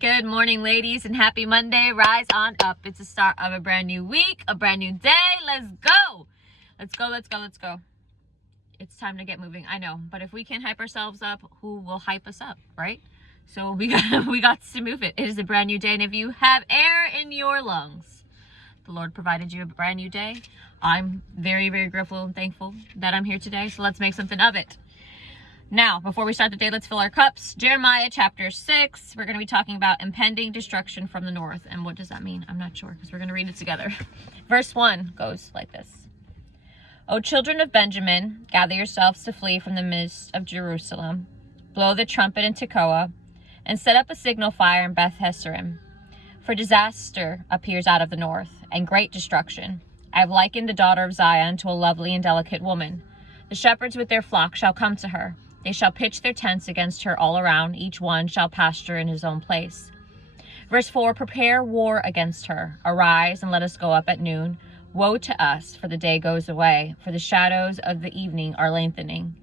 Good morning, ladies, and happy Monday. Rise on up. It's the start of a brand new week, a brand new day. Let's go. Let's go, let's go, let's go. It's time to get moving. I know, but if we can't hype ourselves up, who will hype us up, right? So we got to move it. It is a brand new day, and if you have air in your lungs, the Lord provided you a brand new day. I'm very, very grateful and thankful that I'm here today, so let's make something of it. Now, before we start the day, let's fill our cups. Jeremiah chapter 6. We're going to be talking about impending destruction from the north. And what does that mean? I'm not sure, because we're going to read it together. Verse 1 goes like this. O children of Benjamin, gather yourselves to flee from the midst of Jerusalem. Blow the trumpet in Tekoa, and set up a signal fire in Beth Hesserim. For disaster appears out of the north, and great destruction. I have likened the daughter of Zion to a lovely and delicate woman. The shepherds with their flock shall come to her. They shall pitch their tents against her all around. Each one shall pasture in his own place. Verse 4, prepare war against her. Arise and let us go up at noon. Woe to us, for the day goes away, for the shadows of the evening are lengthening.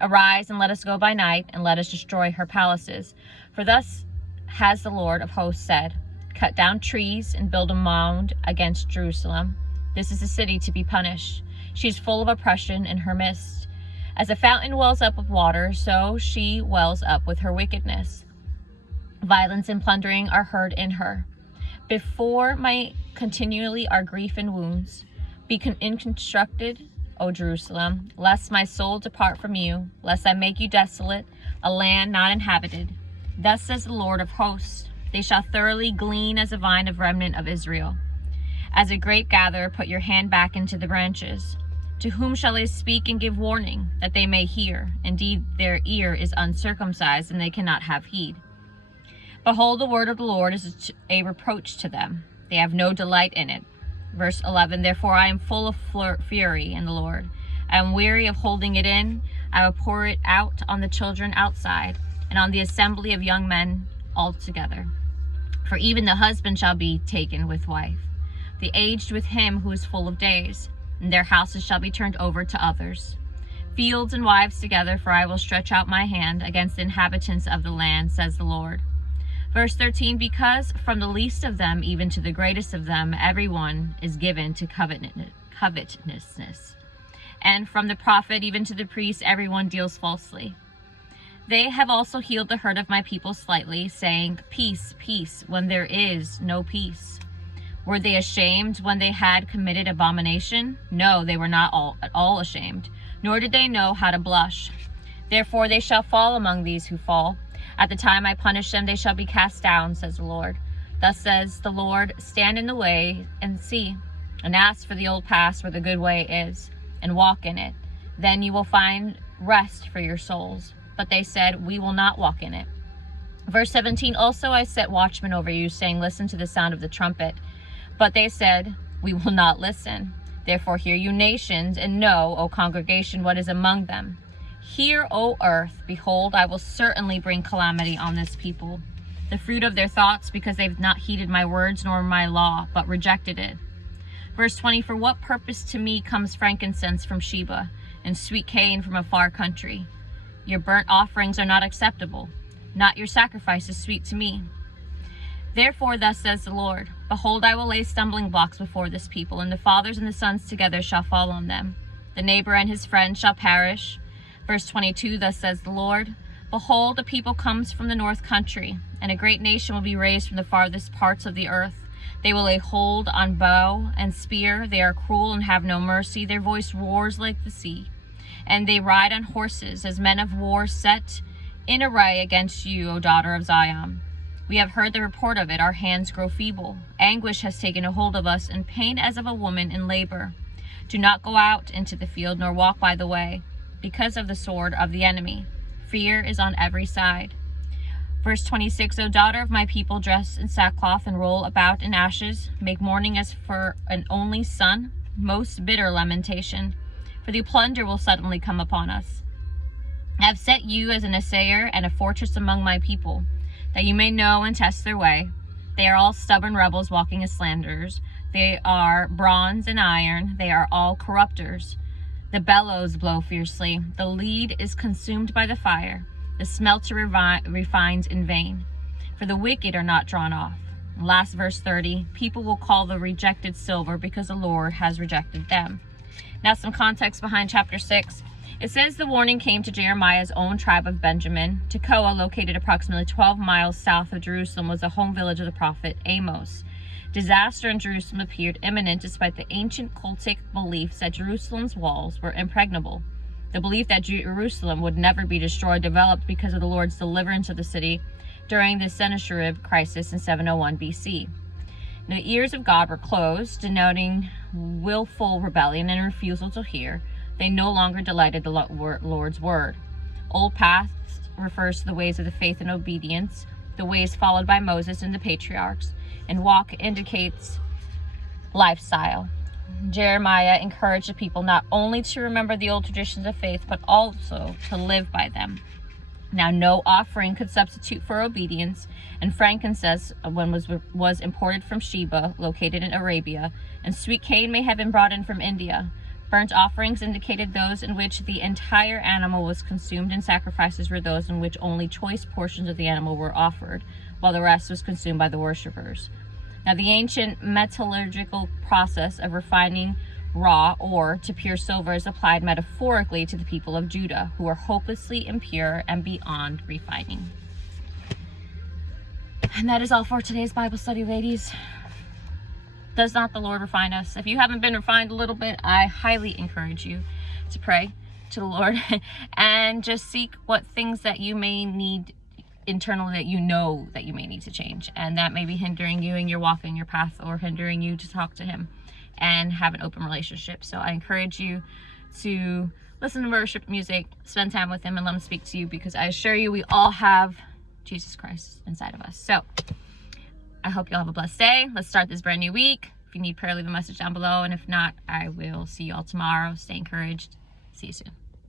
Arise and let us go by night, and let us destroy her palaces. For thus has the Lord of hosts said, cut down trees and build a mound against Jerusalem. This is a city to be punished. She is full of oppression in her midst. As a fountain wells up with water, so she wells up with her wickedness. Violence and plundering are heard in her. Before my continually are grief and wounds. Be inconstructed, O Jerusalem, lest my soul depart from you, lest I make you desolate, a land not inhabited. Thus says the Lord of hosts, they shall thoroughly glean as a vine of remnant of Israel. As a grape gatherer, put your hand back into the branches. To whom shall I speak and give warning, that they may hear? Indeed, their ear is uncircumcised, and they cannot have heed. Behold, the word of the Lord is a reproach to them. They have no delight in it. Verse 11, therefore I am full of fury in the Lord. I am weary of holding it in. I will pour it out on the children outside, and on the assembly of young men altogether. For even the husband shall be taken with wife, the aged with him who is full of days. And their houses shall be turned over to others. Fields and wives together, for I will stretch out my hand against the inhabitants of the land, says the Lord. Verse 13, because from the least of them even to the greatest of them, everyone is given to covetousness. And from the prophet even to the priest, everyone deals falsely. They have also healed the hurt of my people slightly, saying, peace, peace, when there is no peace. Were they ashamed when they had committed abomination? No, they were not at all ashamed, nor did they know how to blush. Therefore they shall fall among these who fall. At the time I punish them, they shall be cast down, says the Lord. Thus says the Lord, stand in the way and see, and ask for the old path where the good way is, and walk in it. Then you will find rest for your souls. But they said, we will not walk in it. Verse 17, also I set watchmen over you, saying, listen to the sound of the trumpet. But they said, we will not listen. Therefore hear you nations, and know, O congregation, what is among them. Hear, O earth, behold, I will certainly bring calamity on this people, the fruit of their thoughts, because they've not heeded my words nor my law, but rejected it. Verse 20, for what purpose to me comes frankincense from Sheba, and sweet cane from a far country? Your burnt offerings are not acceptable, not your sacrifice is sweet to me. Therefore, thus says the Lord, behold, I will lay stumbling blocks before this people, and the fathers and the sons together shall fall on them. The neighbor and his friend shall perish. Verse 22, thus says the Lord, behold, a people comes from the north country, and a great nation will be raised from the farthest parts of the earth. They will lay hold on bow and spear. They are cruel and have no mercy. Their voice roars like the sea, and they ride on horses as men of war set in array against you, O daughter of Zion. We have heard the report of it. Our hands grow feeble. Anguish has taken a hold of us, and pain as of a woman in labor. Do not go out into the field, nor walk by the way, because of the sword of the enemy. Fear is on every side. Verse 26, O daughter of my people, dress in sackcloth and roll about in ashes. Make mourning as for an only son, most bitter lamentation. For the plunder will suddenly come upon us. I have set you as an assayer and a fortress among my people, that you may know and test their way. They are all stubborn rebels walking as slanderers. They are bronze and iron. They are all corrupters. The bellows blow fiercely. The lead is consumed by the fire. The smelter refines in vain. for the wicked are not drawn off. Last verse 30, people will call the rejected silver because the Lord has rejected them. Now some context behind chapter 6. It says the warning came to Jeremiah's own tribe of Benjamin. Tekoa, located approximately 12 miles south of Jerusalem, was the home village of the prophet Amos. Disaster in Jerusalem appeared imminent despite the ancient cultic beliefs that Jerusalem's walls were impregnable. The belief that Jerusalem would never be destroyed developed because of the Lord's deliverance of the city during the Sennacherib crisis in 701 BC. The ears of God were closed, denoting willful rebellion and refusal to hear. They no longer delighted the Lord's word. Old paths refers to the ways of the faith and obedience, the ways followed by Moses and the patriarchs, and walk indicates lifestyle. Jeremiah encouraged the people not only to remember the old traditions of faith, but also to live by them. Now, no offering could substitute for obedience, and frankincense was imported from Sheba, located in Arabia, and sweet cane may have been brought in from India. Burnt offerings indicated those in which the entire animal was consumed, and sacrifices were those in which only choice portions of the animal were offered, while the rest was consumed by the worshippers. Now, the ancient metallurgical process of refining raw ore to pure silver is applied metaphorically to the people of Judah, who are hopelessly impure and beyond refining. And that is all for today's Bible study, ladies. Does not the Lord refine us? If you haven't been refined a little bit, I highly encourage you to pray to the Lord and just seek what things that you may need internally, that you know that you may need to change, and that may be hindering you in your walk in your path, or hindering you to talk to Him and have an open relationship. So I encourage you to listen to worship music, spend time with Him, and let Him speak to you, because I assure you we all have Jesus Christ inside of us. So I hope you'll have a blessed day. Let's start this brand new week. If you need prayer, leave a message down below, and if not, I will see you all tomorrow. Stay encouraged. See you soon.